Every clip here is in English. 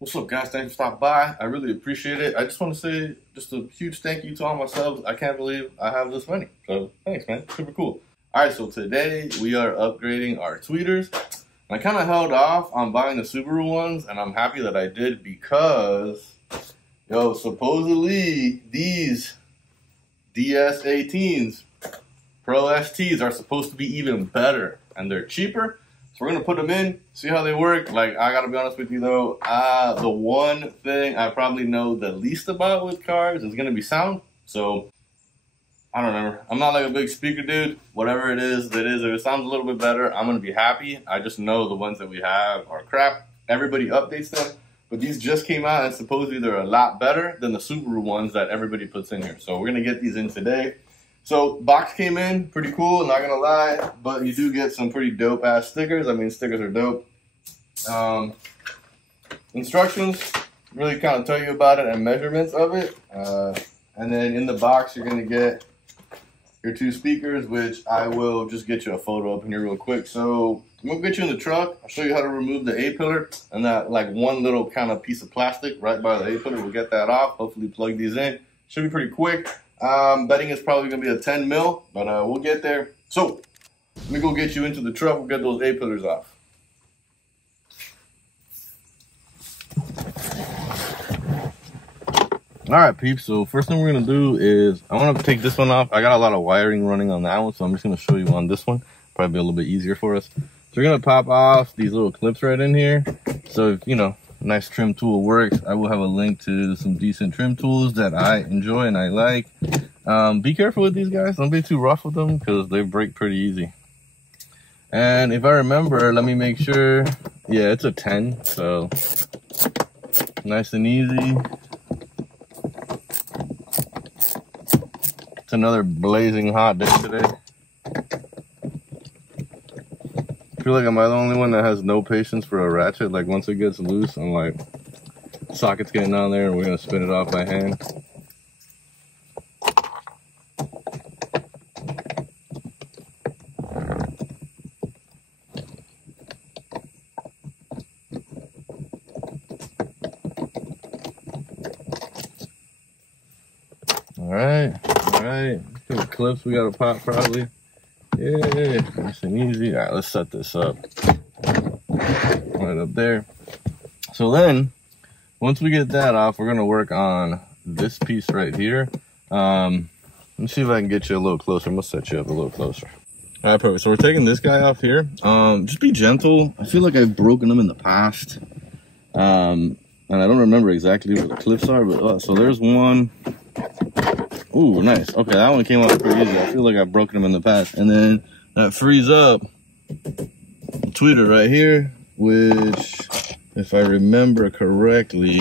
What's up, guys? Thanks for stopping by. I really appreciate it. I just want to say just a huge thank you to all my subs. I can't believe I have this many. So thanks, man. Super cool. All right, so today we are upgrading our tweeters. I kind of held off on buying the Subaru ones, and I'm happy that I did because, yo, supposedly these DS18s Pro STs are supposed to be even better, and they're cheaper. So we're gonna put them in, see how they work. Like, I gotta be honest with you though, the one thing I probably know the least about with cars is gonna be sound. So I don't know. I'm not like a big speaker dude. Whatever it is, if it sounds a little bit better, I'm gonna be happy. I just know the ones that we have are crap. Everybody updates them, but these just came out and supposedly they're a lot better than the Subaru ones that everybody puts in here. So we're gonna get these in today. So box came in, pretty cool, not gonna lie, but you do get some pretty dope ass stickers. I mean, stickers are dope. Instructions really kind of tell you about it and measurements of it. And then in the box, you're gonna get your two speakers, which I will just get you a photo up in here real quick. So I'm gonna get you in the truck. I'll show you how to remove the A-pillar and that like one little kind of piece of plastic right by the A-pillar. We'll get that off, hopefully plug these in. Should be pretty quick. Betting it's probably gonna be a 10 mil, but we'll get there. So let me go get you into the truck. We'll get those A-pillars off. All right, peeps. So first thing we're gonna do is I want to take this one off. I got a lot of wiring running on that one, so I'm just gonna show you on this one. Probably be a little bit easier for us. So we're gonna pop off these little clips right in here. So if you know, nice trim tool works. I will have a link to some decent trim tools that I enjoy and I like. Be careful with these guys. Don't be too rough with them because they break pretty easy. And if I remember, let me make sure. Yeah, it's a 10, so nice and easy. It's another blazing hot day today. I feel like am I the only one that has no patience for a ratchet? Like once it gets loose, I'm like, socket's getting on there and we're gonna spin it off by hand. All right. Good clips we gotta pop probably. Yeah, nice and easy. All right, let's set this up. Right up there. So then, once we get that off, we're gonna work on this piece right here. Let's see if I can get you a little closer. I'm gonna set you up a little closer. All right, perfect. So we're taking this guy off here. Just be gentle. I feel like I've broken them in the past. And I don't remember exactly where the clips are, but so there's one. Ooh, nice. Okay, that one came off pretty easy. I feel like I've broken them in the past. And then that frees up tweeter right here, which, if I remember correctly,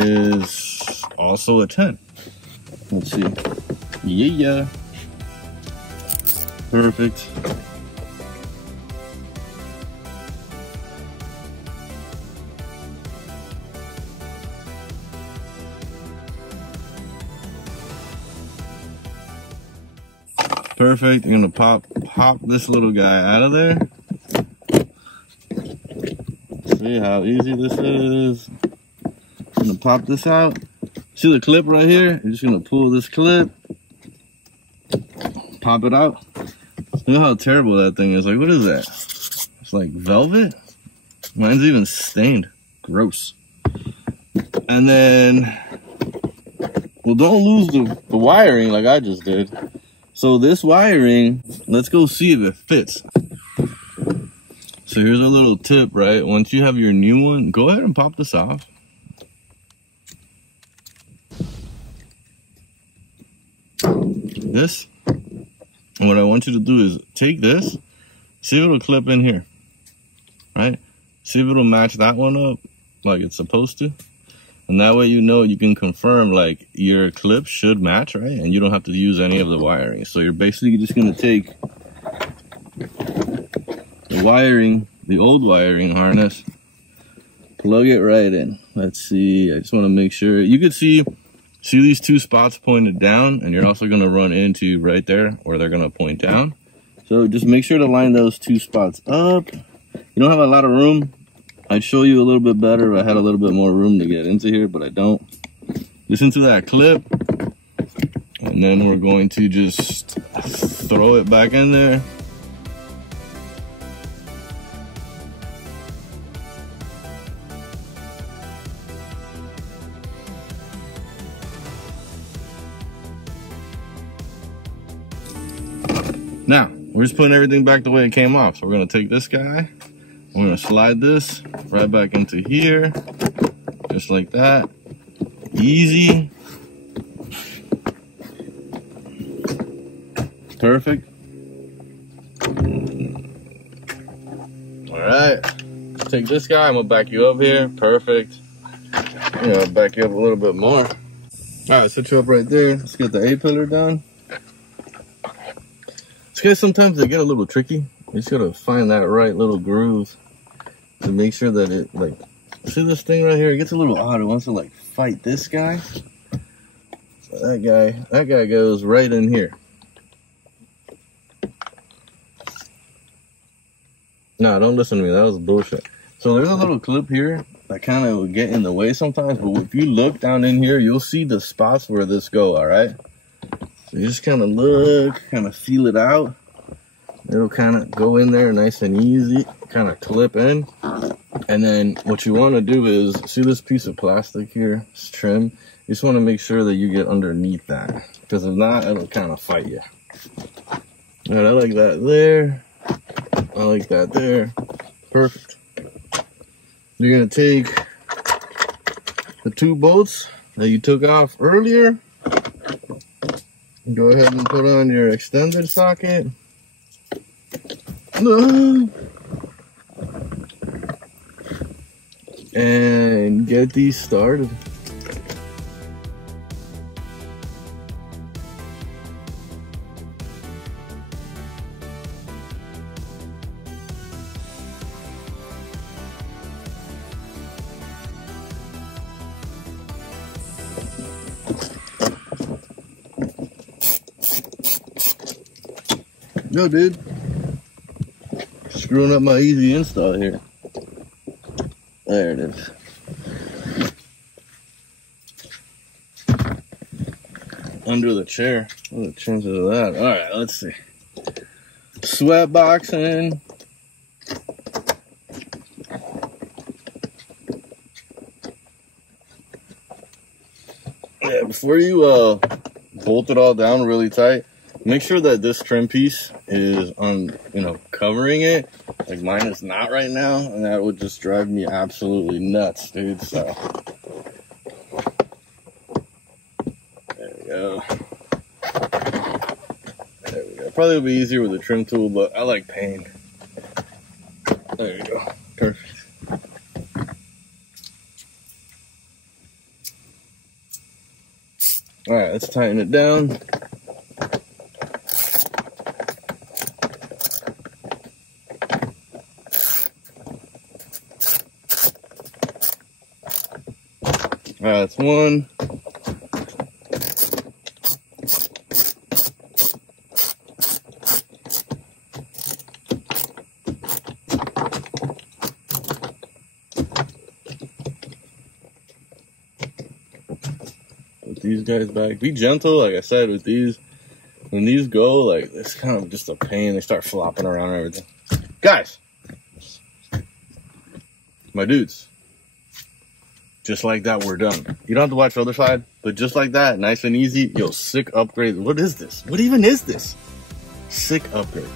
is also a 10. Let's see. Yeah. Perfect. Perfect. You're gonna pop this little guy out of there. See how easy this is. I'm gonna pop this out. See the clip right here? You're just gonna pull this clip, pop it out. Look how terrible that thing is. Like, what is that? It's like velvet. Mine's even stained. Gross. And then, well, don't lose the wiring like I just did. So this wiring, let's go see if it fits. So here's a little tip, right? Once you have your new one, go ahead and pop this off. This, and what I want you to do is take this, see if it'll clip in here, right? See if it'll match that one up like it's supposed to. And that way you know you can confirm like your clip should match, right? And you don't have to use any of the wiring. So you're basically just gonna take the wiring, the old wiring harness, plug it right in. Let's see, I just wanna make sure. You could see these two spots pointed down, and you're also gonna run into right there where they're gonna point down. So just make sure to line those two spots up. You don't have a lot of room. I'd show you a little bit better if I had a little bit more room to get into here, but I don't. Listen to that clip, and then we're going to just throw it back in there. Now, we're just putting everything back the way it came off. So we're gonna take this guy, we're gonna slide this right back into here, just like that. Easy. Perfect. All right, take this guy, I'm gonna back you up here. Perfect. You know, back you up a little bit more. All right, set you up right there. Let's get the A-pillar done. These guys, sometimes they get a little tricky. You just gotta find that right little groove to make sure that it, like, see this thing right here? It gets a little odd. It wants to like fight this guy. So that guy goes right in here. No, don't listen to me. That was bullshit. So there's a little clip here that kind of will get in the way sometimes, but if you look down in here, you'll see the spots where this go, all right? So you just kind of look, kind of feel it out. It'll kind of go in there nice and easy, kind of clip in. And then what you want to do is, see this piece of plastic here, it's trim. You just want to make sure that you get underneath that, because if not, it'll kind of fight you. All right, I like that there. I like that there. Perfect. You're going to take the 2 bolts that you took off earlier. Go ahead and put on your extended socket. And get these started. Go, dude. Screwing up my easy install here. There it is. Under the chair. What are the chances of that? All right, let's see. Sweat boxing. Yeah, before you bolt it all down really tight, make sure that this trim piece is on, covering it. Like mine is not right now, and that would just drive me absolutely nuts, dude. So there we go. There we go. Probably would be easier with a trim tool, but I like pain. There you go. Perfect. All right, let's tighten it down. All right, that's one. Put these guys back. Be gentle, like I said, with these. When these go, like, it's kind of just a pain. They start flopping around and everything. Guys, my dudes. Just like that, we're done. You don't have to watch the other side, but just like that, nice and easy. Yo, sick upgrade. What is this? What even is this? Sick upgrade.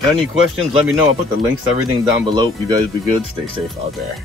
Got any questions? Let me know. I'll put the links to everything down below. You guys be good. Stay safe out there.